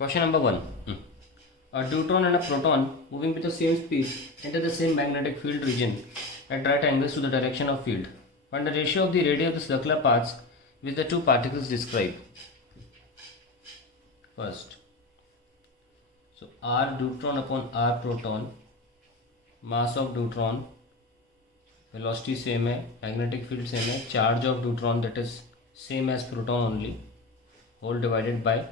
Question number 1. A deuteron and a proton moving with the same speed enter the same magnetic field region at right angles to the direction of field. Find the ratio of the radii of the circular paths which the two particles describe. First, so R deuteron upon R proton, mass of deuteron, velocity same है, magnetic field same है, charge of deuteron that is same as proton only, whole divided by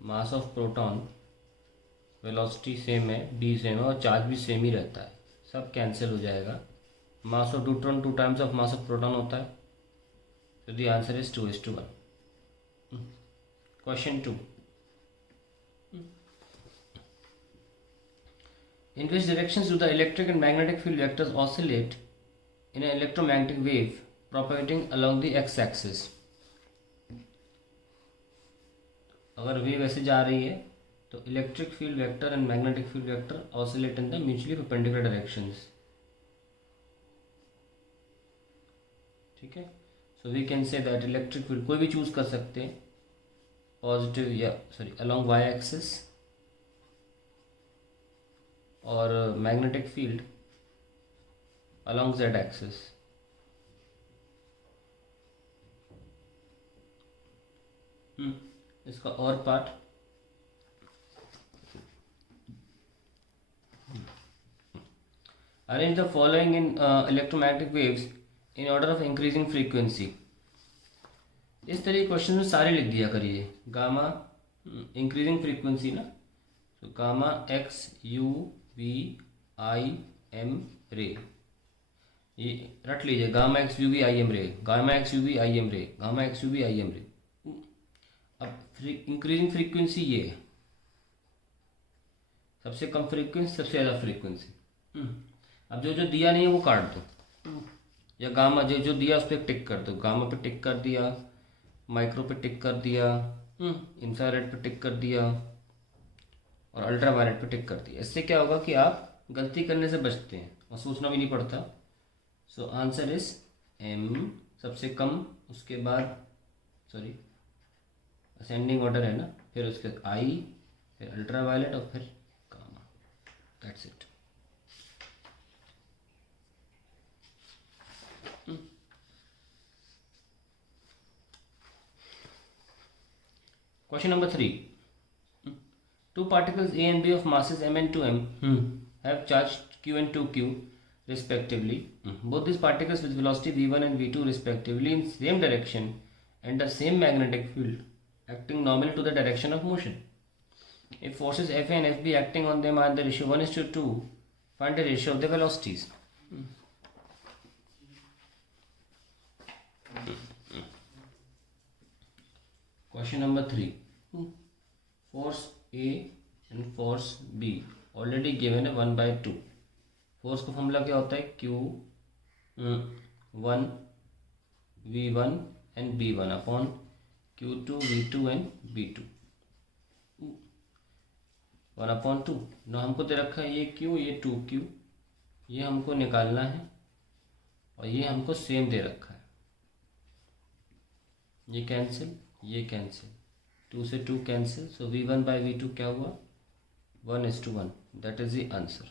mass of proton, velocity same है, b same है और charge भी same ही रहता है, सब cancel हो जाएगा. Mass of neutron 2 times of mass of proton होता है. तो the answer is 2:1. Question 2. In which directions do the electric and magnetic field vectors oscillate in an electromagnetic wave propagating along the x-axis? अगर wave ऐसे जा रही है तो electric field vector and magnetic field vector oscillate in the mutually perpendicular directions. ठीक है. So we can say that electric field कोई भी चूज कर सकते हैं, पॉजिटिव या अलोंग वाई एक्सिस, और magnetic field along Z axis. इसका और part arrange the following in electromagnetic waves in order of increasing frequency. इस तरह के क्वेश्चन में सारे लिख दिया करिए. गामा इंक्रीजिंग फ्रीक्वेंसी ना, तो gamma X U V I M ray, ये रट लीजिए. Gamma X U V I M ray, gamma X U V I M ray, gamma X U V I M ray. अब increasing frequency ये है, सबसे कम frequency सबसे ज़्यादा frequency. अब जो जो दिया नहीं है वो काट दो, या गामा जो जो दिया उस पर टिक कर दो. गामा पे टिक कर दिया, माइक्रो पे टिक कर दिया, इंफ्रारेड पे टिक कर दिया और अल्ट्रा वायलेट पे टिक कर दिया. इससे क्या होगा कि आप गलती करने से बचते हैं और सोचना भी नहीं पड़ता. सो आंसर इज एम सबसे कम, उसके बाद असेंडिंग ऑर्डर है ना, फिर उसके बाद आई, फिर अल्ट्रा वायलेट और फिर gamma. That's it. Question number 3. Two particles A and B of masses m and 2m have charge q and 2q respectively. Both these particles with velocity v1 and v2 respectively in same direction and the same magnetic field acting normally to the direction of motion. If forces Fa and Fb acting on them are the ratio 1:2, find the ratio of the velocities. Question number 3. Force A and force B already given है 1/2. Force का formula क्या होता है? Q1 V1 and B1 upon Q2 V2 and B2 1/2. ना हमको दे रखा है ये Q, ये 2Q, ये हमको निकालना है और ये हमको सेम दे रखा है. ये कैंसिल, ये कैंसिल, 2 से 2 cancel. So V1 by V2 क्या हुआ? 1:1. That is the answer.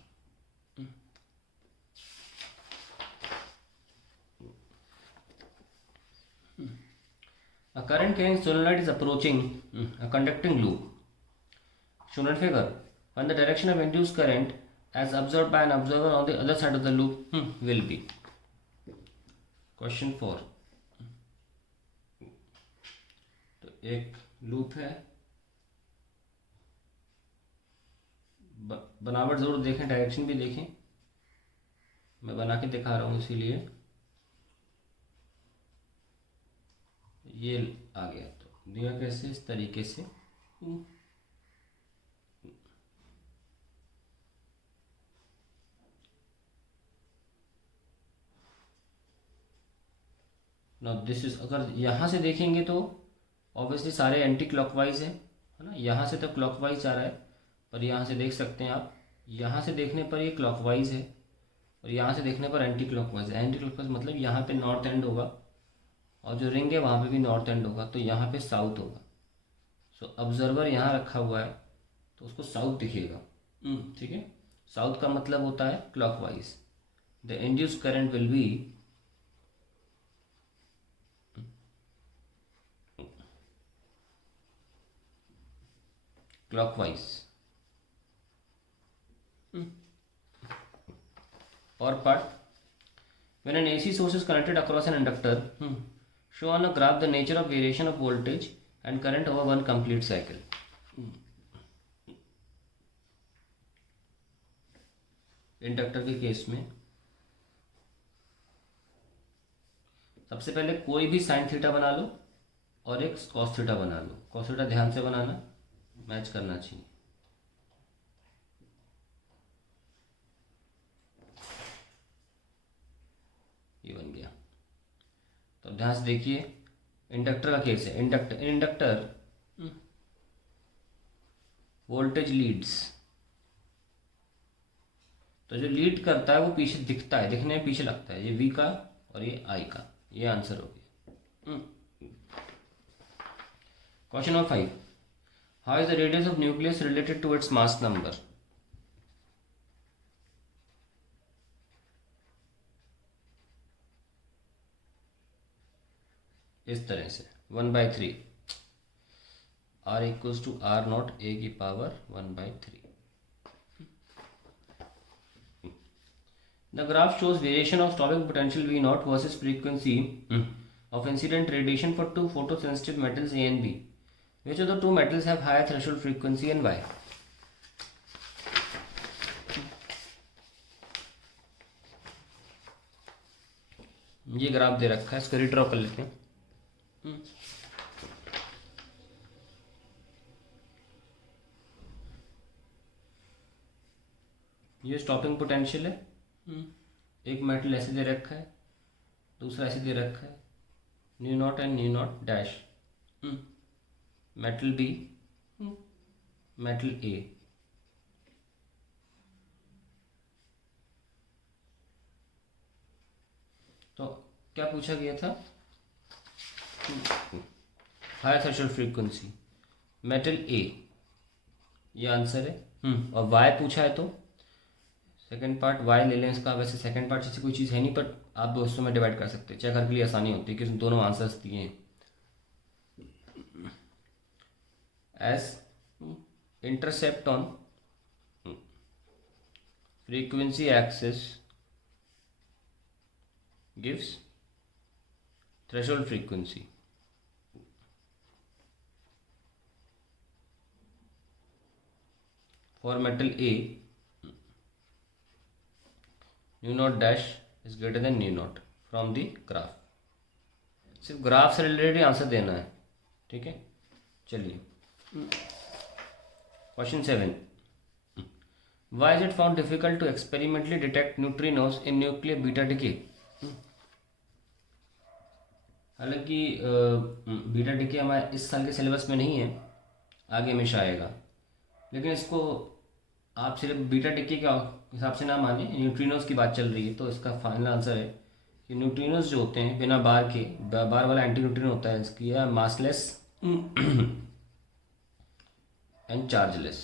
A current carrying solenoid is approaching a conducting loop. Shown in figure. When the direction of induced current as observed by an observer on the other side of the loop will be. Question 4. एक loop है, बनावट जरूर देखें, direction भी देखें. मैं बना के दिखा रहा हूँ इसीलिए. ये आ गया तो दिया कैसे? इस तरीके से. नाउ दिस इज, अगर यहाँ से देखेंगे तो ऑब्वियसली सारे एंटी क्लॉकवाइज है ना. यहाँ से तो क्लॉकवाइज आ रहा है, पर यहाँ से देख सकते हैं आप, यहाँ से देखने पर ये क्लॉकवाइज है और यहाँ से देखने पर एंटी क्लॉकवाइज है. एंटी क्लॉकवाइज मतलब यहाँ पे नॉर्थ एंड होगा और जो रिंग है वहाँ पे भी नॉर्थ एंड होगा, तो यहाँ पे साउथ होगा. सो ऑब्जर्वर यहाँ रखा हुआ है तो उसको साउथ दिखेगा, ठीक है। साउथ का मतलब होता है clockwise. The induced current will be clockwise. और part, when an AC source is connected across an inductor, show on a graph the nature of variation of voltage and current over one complete cycle. Inductor के case में सबसे पहले कोई भी sine theta बना लो और एक कॉस थीटा बना लो। कॉस थीटा ध्यान से बनाना, मैच करना चाहिए। ये बन गया। तो ध्यान से देखिए, इंडक्टर का केस है। इंडक्टर वोल्टेज लीड्स, तो जो लीड करता है वो पीछे दिखता है, दिखने में पीछे लगता है। ये V का और ये I का, ये आंसर हो गया। Question number 5, how is the radius of nucleus related to its mass number. इस तरह से 1/3 R equals to R0 A की power 1/3। The graph shows variation of stopping potential V0 versus frequency of incident radiation for two photosensitive metals A and B. Which of the two metals have higher threshold frequency and why? ये graph दे रखा है, इसको redraw कर लेते हैं। ये stopping potential है। एक मेटल ऐसे दे रखा है, दूसरा ऐसे दे रखा है, nu nought and nu not dash. Metal B, metal A. तो क्या पूछा गया था? Higher threshold frequency, metal A, ये आंसर है। और वाई पूछा है तो सेकंड पार्ट वाई ले लें इसका। वैसे सेकंड पार्ट जैसी कोई चीज़ है नहीं, पर आप दोस्तों में डिवाइड कर सकते हैं, चेक करने के लिए आसानी होती है कि दोनों आंसर्स दिए हैं। As intercept on frequency axis gives threshold frequency. For metal A, nu not dash is greater than nu naught from the graph. सिर्फ ग्राफ से रिलेटेड आंसर देना है, ठीक है। चलिए question 7, why is it found difficult to experimentally detect neutrinos in nuclear beta decay. हालांकि beta decay हमारे इस साल के सिलेबस में नहीं है, आगे हमेशा आएगा, लेकिन इसको आप सिर्फ बीटा डिके के हिसाब से ना माने, न्यूट्रिनोज की बात चल रही है। तो इसका फाइनल आंसर है कि न्यूट्रिनोज जो होते हैं बिना बार के, बार वाला एंटी न्यूट्रिनो होता है इसकी, या मासलेस एंड चार्जलेस।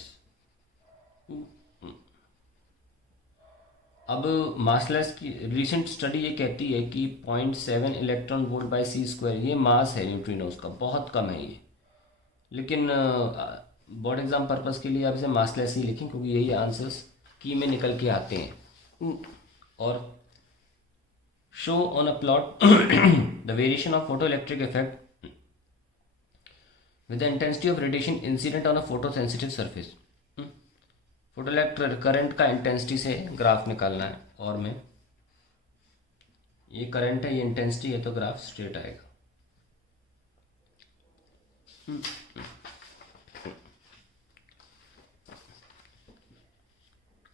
अब मासलेस की रिसेंट स्टडी ये कहती है कि 0.7 इलेक्ट्रॉन वोल्ट बाई c², ये मास है न्यूट्रिनोज का, बहुत कम है ये। लेकिन बोर्ड एग्जाम पर्पस के लिए आप इसे मासलेस ही लिखें, क्योंकि यही आंसर्स की में निकल के आते हैं। और show on a plot the variation of photo electric effect with the intensity of radiation incident on a photo sensitive surface. Photo electric current का इंटेंसिटी से ग्राफ निकालना है, और में ये करंट है, ये इंटेंसिटी है, तो ग्राफ स्ट्रेट आएगा।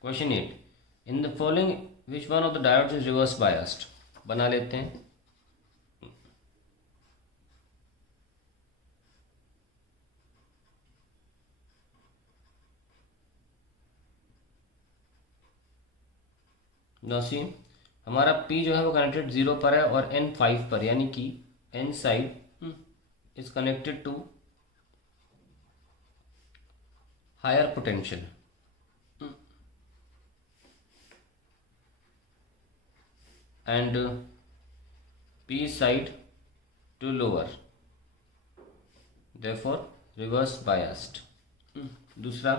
Question 8, in the following which one of the diodes is reverse biased. बना लेते हैं। नौसी, हमारा P जो है वो कनेक्टेड 0 पर है और N 5 पर, यानी कि N side is connected to higher potential, and p side to lower, therefore reverse biased. दूसरा,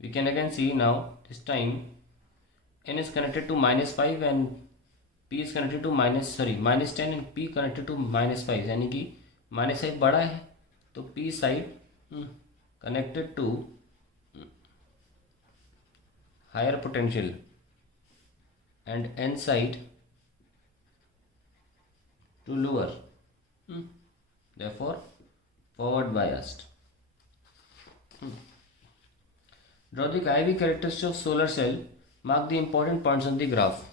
we can again see now this time n is connected to -5 and p is connected to -10 and p connected to -5, यानी कि -5 बड़ा है तो p side connected to higher potential and n side to lower, therefore forward biased. Draw the IV characteristics of solar cell. Mark the important points on the graph.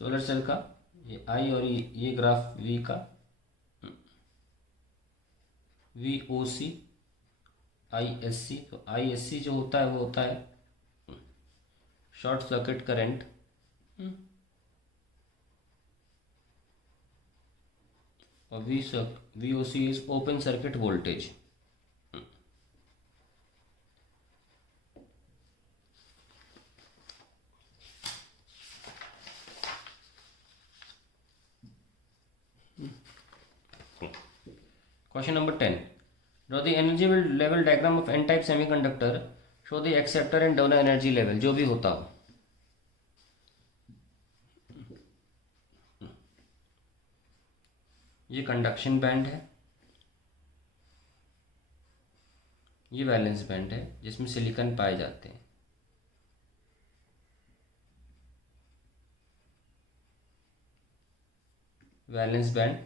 Solar cell का ये I और ये graph V का, VOC ISC. तो ISC जो होता है वो होता है शॉर्ट सर्किट करंट, और VOC is open circuit voltage. Question number 10. Draw the energy level diagram of n-type semiconductor. Show the acceptor and donor energy level. जो भी होता हो. ये कंडक्शन बैंड है, ये वैलेंस बैंड है जिसमें सिलिकॉन पाए जाते हैं. Valence band,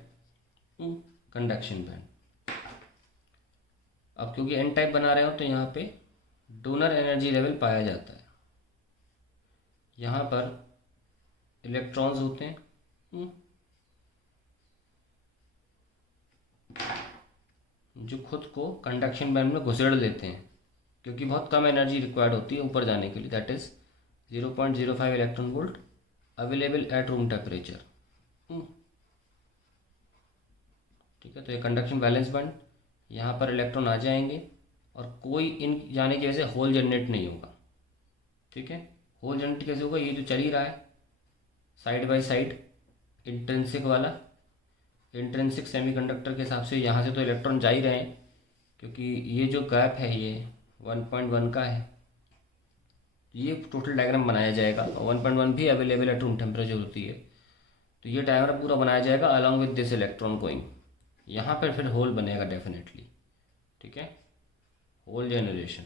conduction band. अब क्योंकि एन टाइप बना रहे हो तो यहाँ पे डोनर एनर्जी लेवल पाया जाता है. यहाँ पर इलेक्ट्रॉन्स होते हैं जो खुद को कंडक्शन बैंड में घुसेड़ लेते हैं, क्योंकि बहुत कम एनर्जी रिक्वायर्ड होती है ऊपर जाने के लिए. That is 0.05 electron volt available at room temperature. ठीक है, तो ये कंडक्शन बैलेंस बैंड, यहाँ पर इलेक्ट्रॉन आ जाएंगे और कोई इन जाने की वजह से होल जनरेट नहीं होगा. ठीक है, होल जनरेट कैसे होगा? ये जो चल ही रहा है साइड बाय साइड इंट्रिंसिक वाला, इंट्रिंसिक सेमीकंडक्टर के हिसाब से यहाँ से तो इलेक्ट्रॉन जा ही रहे हैं, क्योंकि ये जो गैप है ये 1.1 का है. ये टोटल डायग्राम बनाया जाएगा और 1.1 भी अवेलेबल एट रूम टेम्परेचर होती है. तो ये डायग्राम पूरा बनाया जाएगा along with this electron going. यहाँ पर फिर होल बनेगा डेफिनेटली. ठीक है, होल जनरेशन.